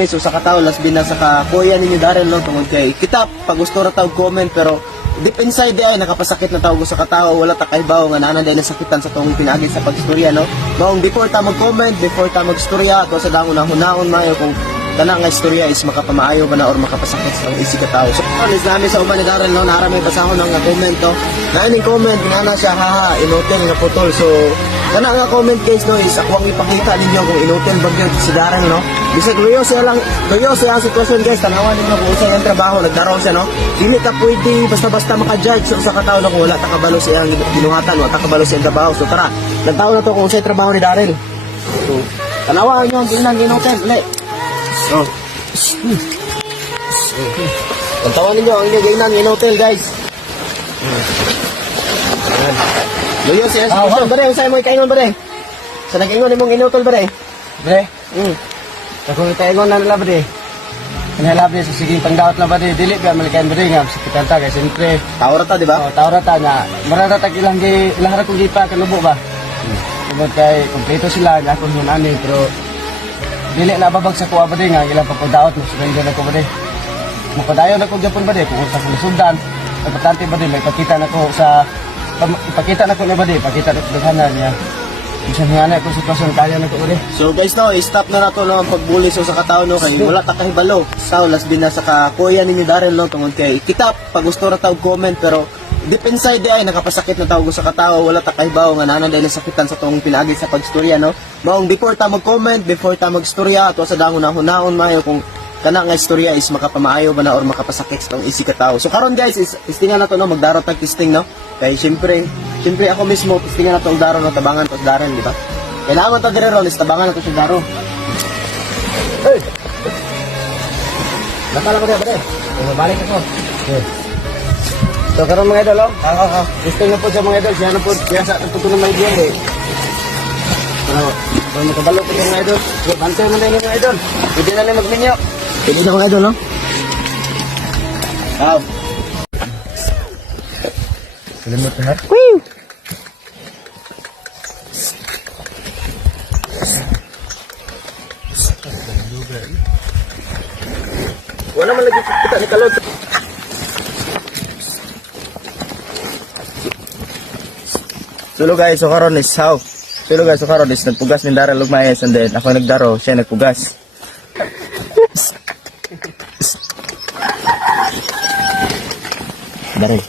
So sa kataw, lasbin na sa kakuya ninyo Daryl no, tungod kay kita pag gusto ra taw comment pero deep inside ay nakapasakit na tawag sa kataw, wala ta kaybaw nga naa dahil nasakitan sa tong pinagi sa pagstorya no. Maong before ta mag-comment, before ta magstorya ato sa dangon na hunaon mayo kung kana nga istorya is makapamaayo ba na or makapasakit sa isi kataw. So alis nami sa uban ni Daryl no, nara may basahon ang comment to. Na ining comment nga siya haha inotel nga putol. So kana nga comment guys no is ako ang ipakita ninyo kung inotel ba gyud si Daryl no. Bisag luyo siya ang sitwasyon guys, tanawan ninyo kung usay ang trabaho, nagdaraw siya no. Dili ta pwede basta-basta maka-judge sa kataw no kung wala ta kabalo siya ang ginuhatan, wala ta kabalo siya ang trabaho. So tara, nagtaon na to kung usay trabaho ni Daryl. So tanawan niyo ang tingnan inotel, uli. So tanawan ninyo ang gainan inotel guys. Luyo siya ang sitwasyon, bare usay mo ikainon bare. Sa nag-ingon imong inotel bare. Bre, ako itaingon na nila ba di? Kanila ba sa sige pangdaot na ba di? Dili ba malikayan ba di nga sa kitanta kay siyempre. Tawra ta di ba? Tawra ta nga. Marata ta ilang ra kong gipa kanubo ba? Tungod kay kompleto sila nga akong hunani pero dili na babag sa kuha ba di nga ilang pagpadaot mo sugayon na ko ba di? Mapadayon ako gyapon ba di kung sa sundan. Importante ba di may ipakita na ko sa ipakita na ko na ba di? Ipakita na ko daghanan niya. Isa nga na kung sitwasyon kaya na ko uli. So guys no, stop na nato no ang pagbuli so sa kataw no kay wala ta kahibalo. Taw lasbin na sa kakuya ninyo Daryl no tungod kay kita pag gusto ra taw comment pero deep inside ay nakapasakit na tawag sa kataw, wala ta kahibaw nga nanan dahil nasakitan sa tong pinagi sa pagstorya no. Maong before ta mag-comment, before ta magstorya ato sa dangon na hunaon mayo kung kana nga istorya is makapamaayo ba na or makapasakit sa tong isi kataw. So karon guys is testingan nato no, magdaro tag testing no. Kay siyempre ako mismo testingan nato ang daro no, tabangan to sa Daryl di ba? Kailangan to dire ron is tabangan nato sa daro. Hey. Nakala ko ba balik ako. Okay. So karon mga idol testing na po sa mga idol, siya na po siya sa tutunan may diyan eh. Ano makabalo po mga idol. So bantay mo na yung mga idol. Pwede na lang magminyo. Pwede na mga idol no? Wow. Kalimot na. Woo! Wala man lagi kita ni kalot. Sulo guys, so karon is how. Sulo guys, so karon is nagpugas ni Daryl Lugmayes and then ako nagdaro, siya nagpugas. Daryl.